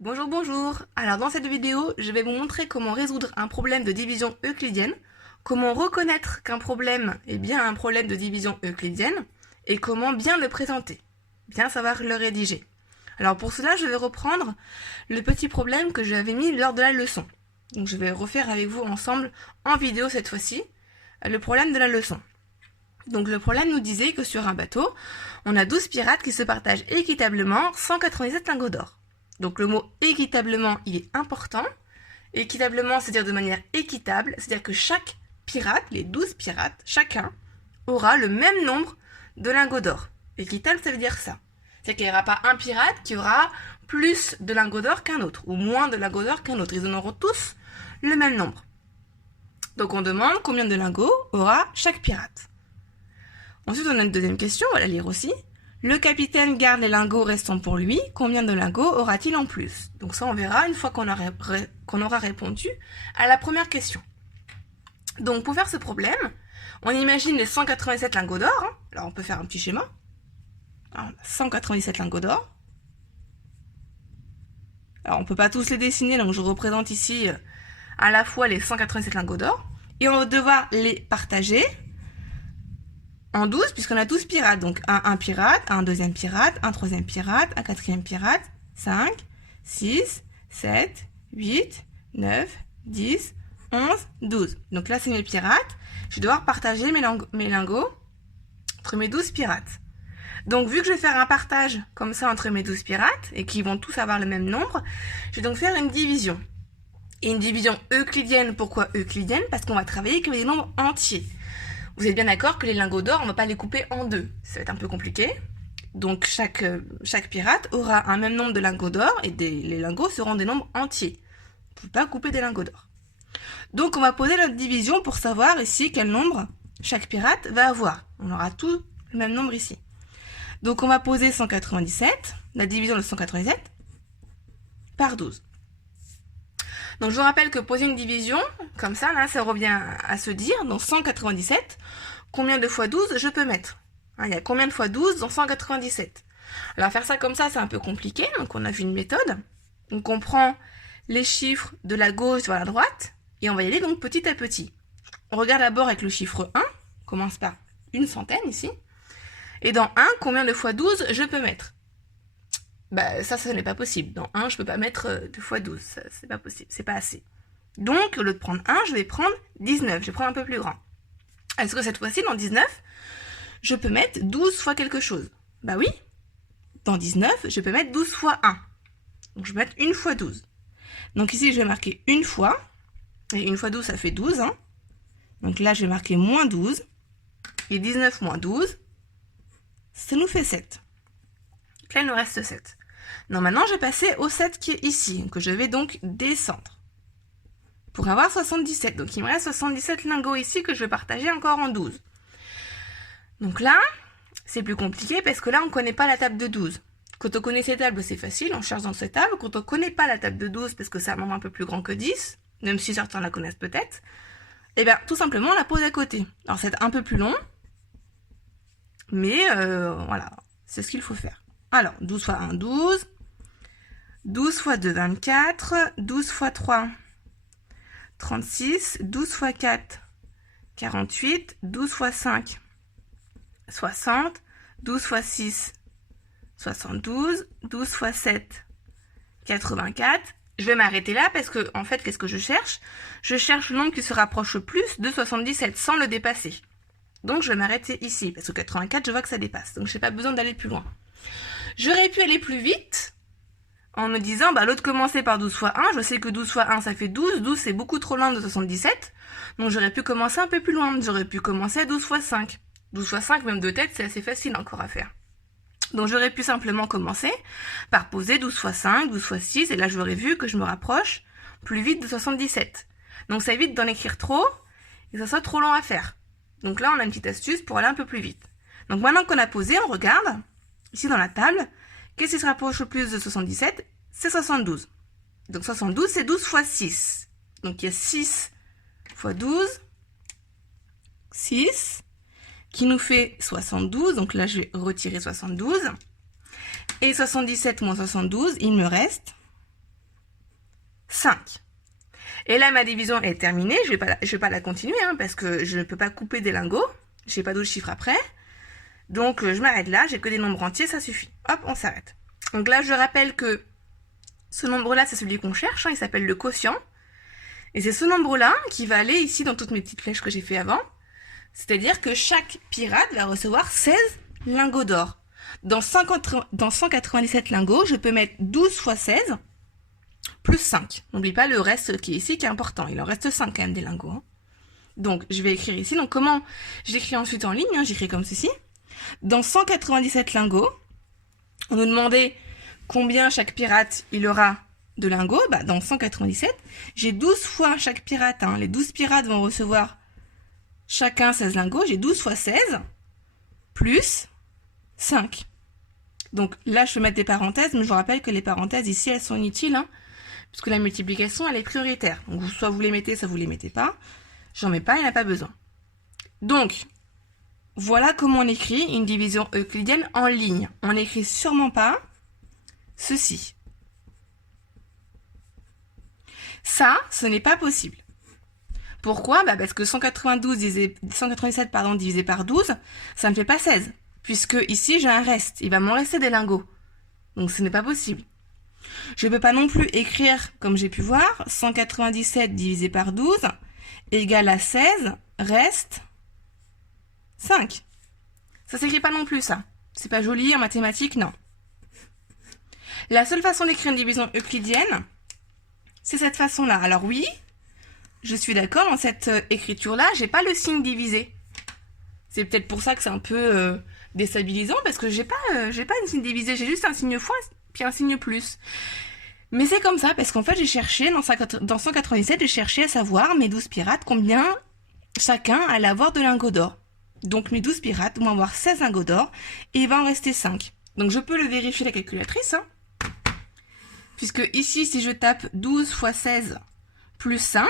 Bonjour, bonjour. Alors dans cette vidéo, je vais vous montrer comment résoudre un problème de division euclidienne, comment reconnaître qu'un problème est bien un problème de division euclidienne et comment bien le présenter, bien savoir le rédiger. Alors pour cela, je vais reprendre le petit problème que j'avais mis lors de la leçon. Donc je vais refaire avec vous ensemble en vidéo cette fois-ci le problème de la leçon. Donc le problème nous disait que sur un bateau, on a 12 pirates qui se partagent équitablement 197 lingots d'or. Donc le mot équitablement, il est important. Équitablement, c'est-à-dire de manière équitable, c'est-à-dire que chaque pirate, les 12 pirates, chacun, aura le même nombre de lingots d'or. Équitable, ça veut dire ça. C'est-à-dire qu'il n'y aura pas un pirate qui aura plus de lingots d'or qu'un autre, ou moins de lingots d'or qu'un autre. Ils en auront tous le même nombre. Donc on demande combien de lingots aura chaque pirate. Ensuite, on a une deuxième question, on va la lire aussi. Le capitaine garde les lingots restants pour lui. Combien de lingots aura-t-il en plus? Donc ça, on verra une fois qu'on aura répondu à la première question. Donc pour faire ce problème, on imagine les 187 lingots d'or. Alors on peut faire un petit schéma. Alors, 197 lingots d'or. Alors on ne peut pas tous les dessiner, donc je représente ici à la fois les 187 lingots d'or. Et on va devoir les partager en 12, puisqu'on a 12 pirates. Donc un pirate, un deuxième pirate, un troisième pirate, un quatrième pirate, 5, 6, 7, 8, 9, 10, 11, 12. Donc là, c'est mes pirates. Je vais devoir partager mes lingots entre mes 12 pirates. Donc, vu que je vais faire un partage comme ça entre mes 12 pirates, et qu'ils vont tous avoir le même nombre, je vais donc faire une division. Et une division euclidienne. Pourquoi euclidienne? Parce qu'on va travailler avec des nombres entiers. Vous êtes bien d'accord que les lingots d'or, on ne va pas les couper en deux. Ça va être un peu compliqué. Donc chaque pirate aura un même nombre de lingots d'or et les lingots seront des nombres entiers. On ne peut pas couper des lingots d'or. Donc on va poser notre division pour savoir ici quel nombre chaque pirate va avoir. On aura tout le même nombre ici. Donc on va poser 197, la division de 197 par 12. Donc je vous rappelle que poser une division, comme ça, là, ça revient à se dire, dans 197, combien de fois 12 je peux mettre? Il y a combien de fois 12 dans 197? Alors faire ça comme ça, c'est un peu compliqué, donc on a vu une méthode. Donc on prend les chiffres de la gauche vers la droite, et on va y aller donc petit à petit. On regarde d'abord avec le chiffre 1, on commence par une centaine ici, et dans 1, combien de fois 12 je peux mettre? Bah ça n'est pas possible. Dans 1, je peux pas mettre 2 fois 12. C'est pas possible, c'est pas assez. Donc, au lieu de prendre 1, je vais prendre 19. Je vais prendre un peu plus grand. Est-ce que cette fois-ci, dans 19, je peux mettre 12 fois quelque chose? Bah oui. Dans 19, je peux mettre 12 fois 1. Donc, je vais mettre 1 fois 12. Donc ici, je vais marquer 1 fois. Et 1 fois 12, ça fait 12. Hein. Donc là, je vais marquer moins 12. Et 19 moins 12, ça nous fait 7. Donc là, il nous reste 7. Non, maintenant, je vais passer au 7 qui est ici, que je vais donc descendre. Pour avoir 77. Donc, il me reste 77 lingots ici que je vais partager encore en 12. Donc là, c'est plus compliqué parce que là, on ne connaît pas la table de 12. Quand on connaît cette table, c'est facile, on cherche dans cette table. Quand on ne connaît pas la table de 12 parce que c'est un nombre un peu plus grand que 10, même si certains la connaissent peut-être, eh bien, tout simplement, on la pose à côté. Alors, c'est un peu plus long, mais voilà, c'est ce qu'il faut faire. Alors, 12 fois 1, 12. 12 fois 2, 24. 12 fois 3, 36. 12 fois 4, 48. 12 fois 5, 60. 12 fois 6, 72. 12 fois 7, 84. Je vais m'arrêter là parce que, en fait, qu'est-ce que je cherche? Je cherche le nombre qui se rapproche le plus de 77 sans le dépasser. Donc, je vais m'arrêter ici parce que 84, je vois que ça dépasse. Donc, je n'ai pas besoin d'aller plus loin. J'aurais pu aller plus vite en me disant, bah, l'autre commençait par 12 fois 1. Je sais que 12 fois 1, ça fait 12. 12, c'est beaucoup trop loin de 77. Donc, j'aurais pu commencer un peu plus loin. J'aurais pu commencer à 12 fois 5. 12 fois 5, même de tête, c'est assez facile encore à faire. Donc, j'aurais pu simplement commencer par poser 12 fois 5, 12 fois 6. Et là, j'aurais vu que je me rapproche plus vite de 77. Donc, ça évite d'en écrire trop et que ça soit trop long à faire. Donc là, on a une petite astuce pour aller un peu plus vite. Donc, maintenant qu'on a posé, on regarde. Ici dans la table, qu'est-ce qui se rapproche le plus de 77? C'est 72. Donc 72, c'est 12 fois 6. Donc il y a 6 fois 12, 6, qui nous fait 72. Donc là, je vais retirer 72. Et 77 moins 72, il me reste 5. Et là, ma division est terminée. Je vais pas la continuer, hein, parce que je ne peux pas couper des lingots. J'ai pas d'autres chiffres après. Donc, je m'arrête là. J'ai que des nombres entiers, ça suffit. Hop, on s'arrête. Donc là, je rappelle que ce nombre-là, c'est celui qu'on cherche. Hein, il s'appelle le quotient. Et c'est ce nombre-là qui va aller ici dans toutes mes petites flèches que j'ai fait avant. C'est-à-dire que chaque pirate va recevoir 16 lingots d'or. Dans 197 lingots, je peux mettre 12 fois 16 plus 5. N'oublie pas le reste qui est ici qui est important. Il en reste 5 quand même des lingots. Hein. Donc, je vais écrire ici. Donc, comment je l'écris ensuite en ligne, hein, j'écris comme ceci. Dans 197 lingots, on nous demandait combien chaque pirate il aura de lingots. Bah, dans 197, j'ai 12 fois chaque pirate. Hein. Les 12 pirates vont recevoir chacun 16 lingots. J'ai 12 fois 16 plus 5. Donc là, je peux mettre des parenthèses, mais je vous rappelle que les parenthèses ici, elles sont inutiles, hein, puisque la multiplication, elle est prioritaire. Donc soit vous les mettez, soit vous les mettez pas. J'en mets pas, il n'y en a pas besoin. Donc, voilà comment on écrit une division euclidienne en ligne. On n'écrit sûrement pas ceci. Ça, ce n'est pas possible. Pourquoi? Bah parce que 197 divisé par 12, ça ne fait pas 16. Puisque ici, j'ai un reste. Il va m'en rester des lingots. Donc, ce n'est pas possible. Je ne peux pas non plus écrire, comme j'ai pu voir, 197 divisé par 12 égale à 16 reste 5. Ça s'écrit pas non plus, ça. C'est pas joli en mathématiques, non. La seule façon d'écrire une division euclidienne, c'est cette façon-là. Alors oui, je suis d'accord, dans cette écriture-là, j'ai pas le signe divisé. C'est peut-être pour ça que c'est un peu déstabilisant, parce que j'ai pas une signe divisé, j'ai juste un signe fois, puis un signe plus. Mais c'est comme ça, parce qu'en fait, j'ai cherché, dans 197, j'ai cherché à savoir, mes 12 pirates, combien chacun allait avoir de lingots d'or. Donc mes 12 pirates vont avoir 16 lingots d'or, et il va en rester 5. Donc je peux le vérifier la calculatrice, hein. Puisque ici, si je tape 12 fois 16 plus 5,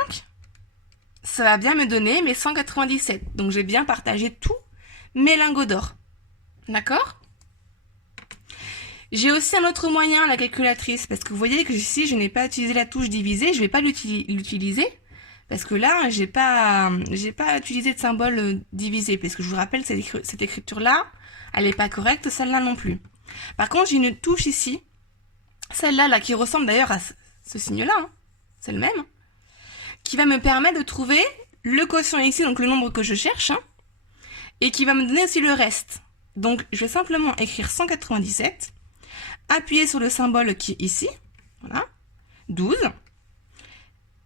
ça va bien me donner mes 197. Donc j'ai bien partagé tous mes lingots d'or. D'accord? J'ai aussi un autre moyen, la calculatrice, parce que vous voyez que ici, je n'ai pas utilisé la touche diviser, je ne vais pas l'utiliser, parce que là, j'ai pas utilisé de symbole divisé, parce que je vous rappelle, cette écriture-là, elle n'est pas correcte, celle-là non plus. Par contre, j'ai une touche ici, celle-là, là, qui ressemble d'ailleurs à ce signe-là, hein, c'est le même, qui va me permettre de trouver le quotient ici, donc le nombre que je cherche, hein, et qui va me donner aussi le reste. Donc, je vais simplement écrire 197, appuyer sur le symbole qui est ici, voilà, 12,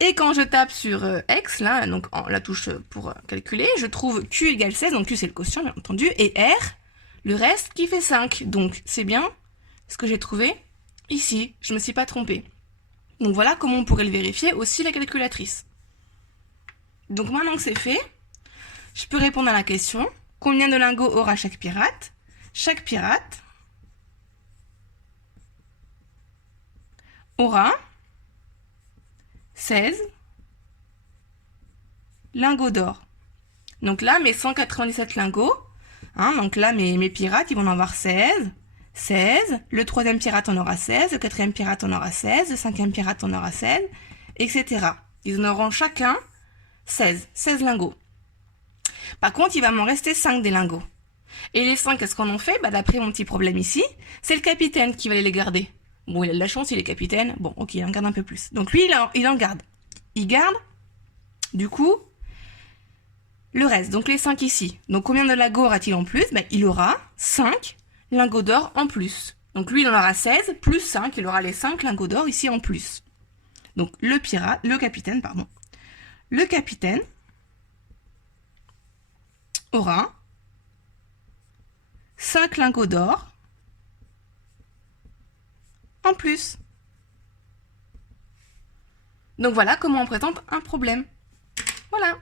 et quand je tape sur X, là, donc la touche pour calculer, je trouve Q égale 16, donc Q c'est le quotient bien entendu, et R, le reste qui fait 5, donc c'est bien ce que j'ai trouvé ici, je me suis pas trompée. Donc voilà comment on pourrait le vérifier aussi la calculatrice. Donc maintenant que c'est fait, je peux répondre à la question, combien de lingots aura chaque pirate? Chaque pirate aura 16 lingots d'or. Donc là, mes 197 lingots, hein, donc là, mes pirates, ils vont en avoir 16, le troisième pirate en aura 16, le quatrième pirate en aura 16, le cinquième pirate en aura 16, etc. Ils en auront chacun 16 lingots. Par contre, il va m'en rester 5 des lingots. Et les 5, qu'est-ce qu'on en fait? Bah, d'après mon petit problème ici, c'est le capitaine qui va les garder. Bon, il a de la chance, il est capitaine. Bon, ok, il en garde un peu plus. Donc lui, il en garde. Il garde, du coup, le reste. Donc les 5 ici. Donc combien de lingots aura-t-il en plus? Bah, il aura 5 lingots d'or en plus. Donc lui, il en aura 16, plus 5, il aura les 5 lingots d'or ici en plus. Donc le capitaine aura 5 lingots d'or en plus. Donc voilà comment on présente un problème. Voilà.